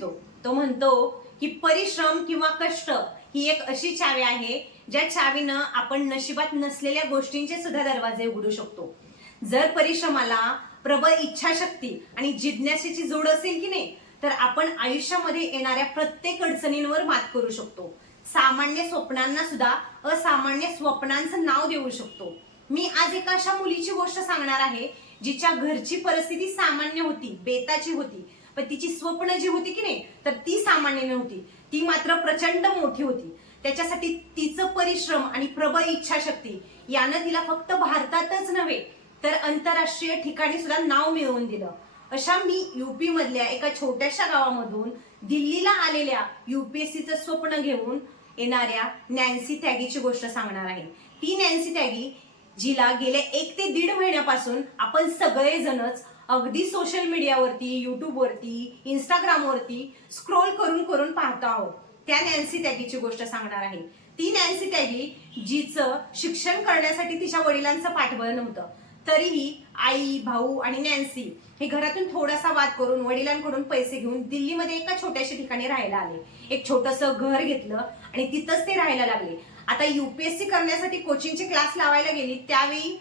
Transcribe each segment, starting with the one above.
लिहितो तो म्हणतो की परिश्रम किंवा कष्ट ही एक अशी चावी आहे ज्या चावीनं आपण नशिबात नसलेल्या गोष्टींचे सुद्धा दरवाजे उघडू शकतो. जर परिश्रमाला प्रबळ इच्छाशक्ती आणि जिज्ञासेची जोड असेल की नाही तर आपण आयुष्यामध्ये येणाऱ्या प्रत्येक अडचणींवर मात करू शकतो. सामान्य स्वप्नांना सुद्धा असामान्य स्वप्नांचं नाव देऊ शकतो. मी आज एका अशा मुलीची गोष्ट सांगणार आहे जिच्या घरची परिस्थिती सामान्य होती बेताची होती. पण तिची स्वप्न जी होती की नाही तर ती सामान्य नव्हती. ती मात्र प्रचंड मोठी होती. त्याच्यासाठी तिचं परिश्रम आणि प्रबळ इच्छाशक्ती यानं तिला फक्त भारतातच नव्हे तर आंतरराष्ट्रीय ठिकाणी सुद्धा नाव मिळवून दिलं. अशा मी युपी मधल्या एका छोट्याशा गावामधून दिल्लीला आलेल्या युपीएससीचं स्वप्न घेऊन येणाऱ्या नॅन्सी त्यागीची गोष्ट सांगणार आहे. ती नॅन्सी त्यागी जिला गेल्या एक ते दीड महिन्यापासून आपण सगळेजणच अगदी सोशल मीडियावरती युट्यूबवरती इंस्टाग्रामवरती स्क्रोल करून करून पाहतो आहोत. त्या नॅन्सी तॅगीची गोष्ट सांगणार आहे. ती नॅन्सी तॅगी जिचं शिक्षण करण्यासाठी तिच्या वडिलांचं पाठबळ नव्हतं. तरीही आई भाऊ आणि नॅन्सी हे घरातून थोडासा वाद करून वडिलांकडून पैसे घेऊन दिल्लीमध्ये एका छोट्याशा ठिकाणी राहायला आले. एक छोटस घर घेतलं आणि तिथंच ते राहायला लागले. आता युपीएससी करण्यासाठी कोचिंगचे क्लास लावायला गेली त्यावेळी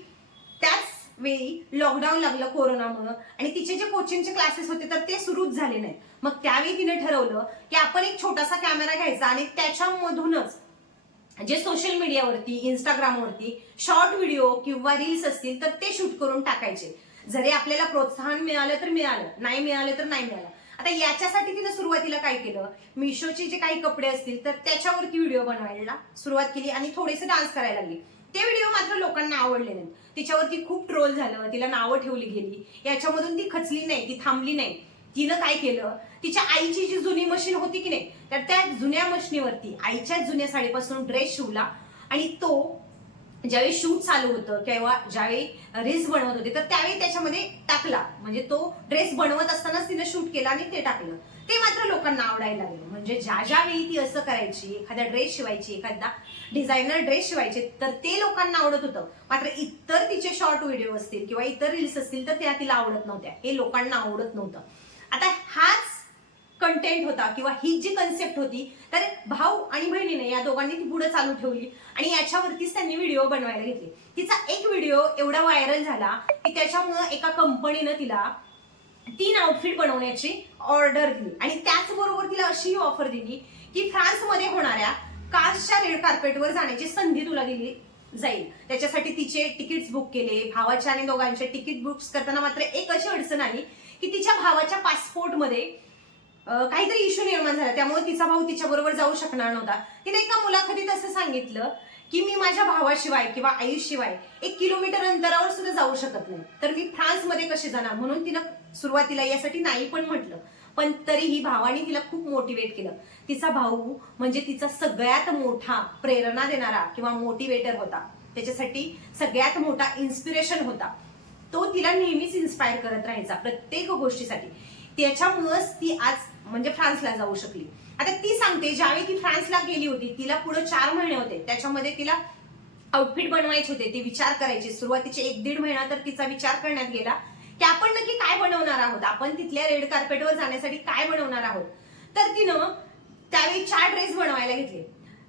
त्याच वेळी लॉकडाऊन लागलं कोरोनामुळं. आणि तिचे जे कोचिंगचे क्लासेस होते तर ते सुरूच झाले नाही मग त्यावेळी तिने ठरवलं की आपण एक छोटासा कॅमेरा घ्यायचा आणि त्याच्यामधूनच जे सोशल मीडियावरती इंस्टाग्रामवरती शॉर्ट व्हिडिओ किंवा रील्स असतील तर ते शूट करून टाकायचे. जरी आपल्याला प्रोत्साहन मिळालं तर मिळालं नाही मिळालं तर नाही मिळालं. आता याच्यासाठी तिने सुरुवातीला काय केलं? मिशोचे जे काही कपडे असतील तर त्याच्यावरती व्हिडिओ बनवायला सुरुवात केली आणि थोडेसे डान्स करायला लागली. ते व्हिडिओ मात्र लोकांना आवडले नाहीत. तिच्यावरती खूप ट्रोल झालं तिला नावं ठेवली गेली. याच्यामधून ती खचली नाही ती थांबली नाही. तिनं काय केलं? तिच्या आईची जी जुनी मशीन होती की नाही तर त्या जुन्या मशीनीवरती आईच्या जुन्या साडीपासून ड्रेस शिवला. आणि तो ज्यावेळी शूट चालू होतं किंवा ज्यावेळी रील्स बनवत होते तर त्यावेळी त्याच्यामध्ये टाकला. म्हणजे तो ड्रेस बनवत असतानाच तिने शूट केला आणि ते टाकलं. लोकांना आवडायला लागलं. म्हणजे ज्या ज्या वेळी ती असं करायची एखादा ड्रेस शिवायची एखादा डिझायनर ड्रेस शिवायचे तर ते लोकांना आवडत होतं. मात्र इतर तिचे शॉर्ट व्हिडिओ असतील किंवा इतर रील्स असतील तर त्या तिला आवडत नव्हत्या. हे लोकांना आवडत नव्हतं. आता हाच कंटेंट होता किंवा ही जी कन्सेप्ट होती तर भाऊ आणि बहिणीने या दोघांनी ती पुढे चालू ठेवली आणि याच्यावरतीच त्यांनी व्हिडिओ बनवायला घेतले. तिचा एक व्हिडिओ एवढा व्हायरल झाला की त्याच्यामुळं एका कंपनीनं तिला तीन आउटफिट बनवण्याची ऑर्डर दिली. आणि त्याचबरोबर तिला अशी ऑफर दिली की फ्रान्समध्ये होणाऱ्या कासच्या रेड कार्पेटवर जाण्याची संधी तुला दिली जाईल. त्याच्यासाठी तिचे तिकीट्स बुक केले. भावाच्या आणि दोघांचे तिकीट बुक्स करताना मात्र एक अशी अडचण आली की तिच्या भावाच्या पासपोर्टमध्ये काहीतरी इश्यू निर्माण झाला. त्यामुळे तिचा भाऊ तिच्याबरोबर जाऊ शकणार नव्हता. तिने एका मुलाखतीत असं सांगितलं की मी माझ्या भावाशिवाय किंवा आईशिवाय एक किलोमीटर अंतरावर सुद्धा जाऊ शकत नाही. तर मी फ्रान्समध्ये कशी जाणार? म्हणून तिनं सुरुवातीला यासाठी नाही पण म्हटलं. पण तरीही भावाने तिला खूप मोटिवेट केलं. तिचा भाऊ म्हणजे तिचा सगळ्यात मोठा प्रेरणा देणारा किंवा मोटिवेटर होता. त्याच्यासाठी सगळ्यात मोठा इन्स्पिरेशन होता. तो तिला नेहमीच इन्स्पायर करत राहायचा प्रत्येक गोष्टीसाठी. त्याच्यामुळंच ती आज म्हणजे फ्रान्सला जाऊ शकली. आता ती सांगते ज्यावेळी ती फ्रान्सला गेली होती तिला पुढे चार महिने होते. त्याच्यामध्ये तिला आउटफिट बनवायचे होते ते विचार करायचे. सुरुवातीचे एक दीड महिना तर तिचा विचार करण्यात गेला की आपण नक्की काय बनवणार आहोत? आपण तिथल्या रेड कार्पेटवर जाण्यासाठी काय बनवणार आहोत? तर तिनं त्यावेळी चार ड्रेस बनवायला घेतले.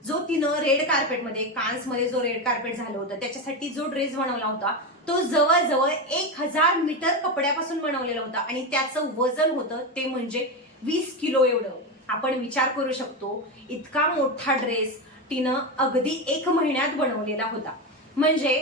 जो तिनं रेड कार्पेटमध्ये कान्समध्ये जो रेड कार्पेट झालं होतं त्याच्यासाठी जो ड्रेस बनवला होता तो जवळजवळ एक हजार मीटर कपड्यापासून बनवलेला होता. आणि त्याचं वजन होतं ते म्हणजे वीस किलो एवढं आपण विचार करू शकतो इतका मोठा ड्रेस तिनं अगदी एक महिन्यात बनवलेला होता. म्हणजे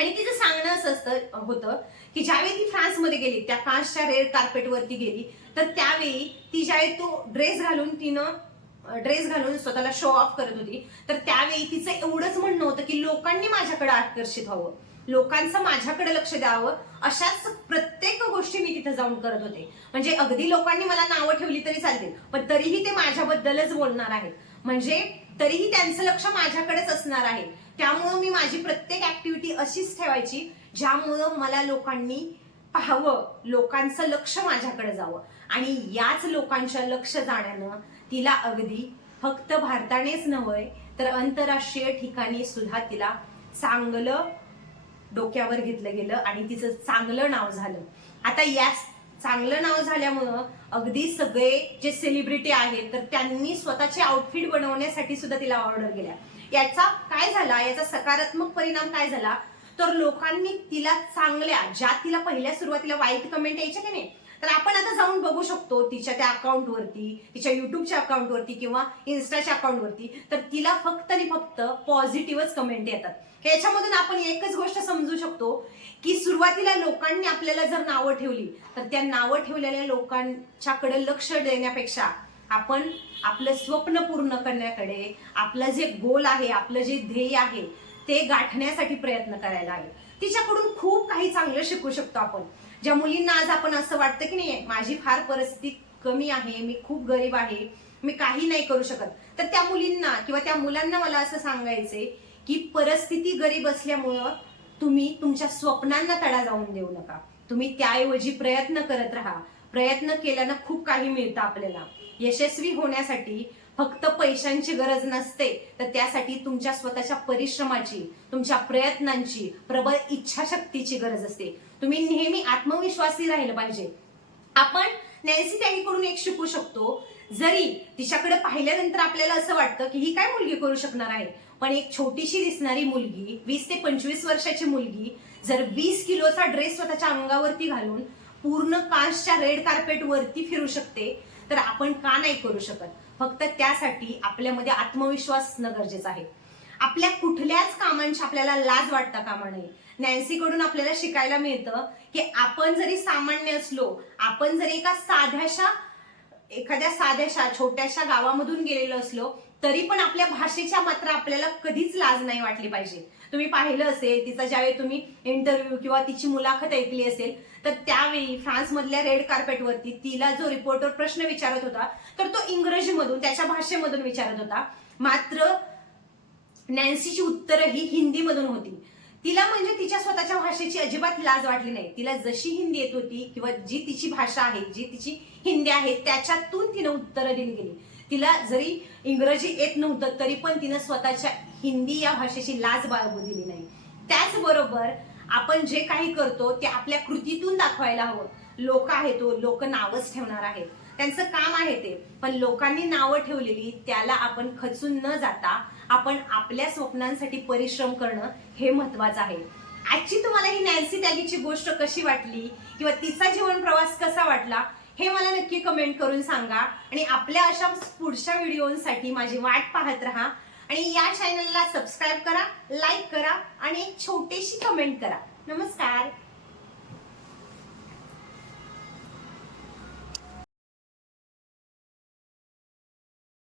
आणि तिचं सांगणं असं असतं होतं की ज्यावेळी ती फ्रान्समध्ये गेली त्या फ्रान्सच्या रेड कार्पेटवरती गेली तर त्यावेळी ती ज्यावेळी तो ड्रेस घालून तिनं ड्रेस घालून स्वतःला शो ऑफ करत होती तर त्यावेळी तिचं एवढंच म्हणणं होतं की लोकांनी माझ्याकडे आकर्षित व्हावं. लोकांचं माझ्याकडे लक्ष द्यावं अशाच प्रत्येक गोष्टी मी तिथे जाऊन करत होते. म्हणजे अगदी लोकांनी मला नावं ठेवली तरी चालतील पण तरीही ते माझ्याबद्दलच बोलणार आहेत. म्हणजे तरीही त्यांचं लक्ष माझ्याकडेच असणार आहे. त्यामुळं मी माझी प्रत्येक ऍक्टिव्हिटी अशीच ठेवायची ज्यामुळं मला लोकांनी पाहावं लोकांचं लक्ष माझ्याकडे जावं. आणि याच लोकांच्या लक्ष जाण्यानं तिला अगदी फक्त भारतानेच नव्हे तर आंतरराष्ट्रीय ठिकाणी सुद्धा तिला चांगलं डोक्यावर घेतलं गेलं आणि तिचं चांगलं नाव झालं. आता याच चांगलं नाव झाल्यामुळं अगदी सगळे जे सेलिब्रिटी आहेत तर त्यांनी स्वतःचे आउटफिट बनवण्यासाठी सुद्धा तिला ऑर्डर केल्या. याचा काय झाला? याचा सकारात्मक परिणाम काय झाला? तर लोकांनी तिला चांगल्या ज्या तिला पहिल्या सुरुवातीला वाईट कमेंट यायच्या की नाही तर आपण आता जाऊन बघू शकतो तिच्या त्या अकाउंटवरती तिच्या युट्यूबच्या अकाउंटवरती किंवा इन्स्टाच्या अकाउंटवरती तर तिला फक्त आणि फक्त पॉझिटिव्हच कमेंट येतात. याच्यामधून आपण एकच गोष्ट समजू शकतो की सुरुवातीला लोकांनी आपल्याला जर नावं ठेवली तर त्या नावं ठेवलेल्या लोकांच्याकडे लक्ष देण्यापेक्षा आपण आपलं स्वप्न पूर्ण करण्याकडे आपलं जे गोल आहे आपलं जे ध्येय आहे ते गाठण्यासाठी प्रयत्न करायला आहे तिच्याकडून खूप काही चांगलं शिकू शकतो आपण. ज्या मुलींना आज आपण असं वाटतं की नाही माझी फार परिस्थिती कमी आहे मी खूप गरीब आहे मी काही नाही करू शकत. तर त्या मुलींना किंवा त्या मुलांना मला असं सांगायचंय की परिस्थिती गरीब असल्यामुळं तुम्ही तुमच्या स्वप्नांना तडा जाऊन देऊ नका. तुम्ही त्याऐवजी प्रयत्न करत राहा. प्रयत्न केल्यानं खूप काही मिळतं आपल्याला. यशस्वी होण्यासाठी फक्त पैशांची गरज नसते तर त्यासाठी तुमच्या स्वतःच्या परिश्रमाची तुमच्या प्रयत्नांची प्रबळ इच्छाशक्तीची गरज असते. तुम्ही नेहमी आत्मविश्वासी राहिलं पाहिजे. आपण नॅन्सी टॅगीकडून एक शिकू शकतो. जरी तिच्याकडे पाहिल्यानंतर आपल्याला असं वाटतं की ही काय मुलगी करू शकणार आहे पण एक छोटीशी दिसणारी मुलगी वीस ते पंचवीस वर्षाची मुलगी जर वीस किलोचा ड्रेस स्वतःच्या अंगावरती घालून पूर्ण काशच्या रेड कार्पेट वरती फिरू शकते तर आपण का नाही करू शकत? फक्त त्यासाठी आपल्यामध्ये आत्मविश्वास असणं गरजेचं आहे. आपल्या कुठल्याच कामांची आपल्याला लाज वाटता कामा नये. नॅन्सीकडून आपल्याला शिकायला मिळतं की आपण जरी सामान्य असलो आपण जरी एका साध्याशा एखाद्या साध्याशा छोट्याशा गावामधून गेलेलो असलो तरी पण आपल्या भाषेच्या मात्र आपल्याला कधीच लाज नाही वाटली पाहिजे. तुम्ही पाहिलं असेल तिचा ज्यावेळी तुम्ही इंटरव्ह्यू किंवा तिची मुलाखत ऐकली असेल तर त्यावेळी फ्रान्समधल्या रेड कार्पेटवरती तिला जो रिपोर्टर प्रश्न विचारत होता तर तो इंग्रजीमधून त्याच्या भाषेमधून विचारत होता. मात्र नॅन्सीची उत्तरं ही हिंदीमधून होती. तिला म्हणजे तिच्या स्वतःच्या भाषेची अजिबात लाज वाटली नाही. तिला जशी हिंदी येत होती किंवा जी तिची भाषा आहे जी तिची हिंदी आहे त्याच्यातून तिनं उत्तरं दिली गेली. तिला जरी इंग्रजी येत नव्हतं तरी पण तिनं स्वतःच्या हिंदी या भाषेची लाज बाळगू दिली नाही. त्याचबरोबर आपण जे काही करतो ते आपल्या कृतीतून दाखवायला हवं. लोक आहे तो हो, लोक नावच ठेवणार आहेत. त्यांचं काम आहे ते. पण लोकांनी नावं ठेवलेली त्याला आपण खचून न जाता आपण आपल्या स्वप्नांसाठी परिश्रम करणं हे महत्वाचं आहे. आजची तुम्हाला ही नॅन्सी त्यागीची गोष्ट कशी वाटली? किंवा तिचा जीवन प्रवास कसा वाटला? हे मला नक्की कमेंट करून सांगा. आणि आपल्या अशा पुढच्या व्हिडिओसाठी माझी वाट पाहत राहा. आणि या चॅनलला सबस्क्राईब करा लाईक करा आणि एक छोटीशी कमेंट करा. नमस्कार.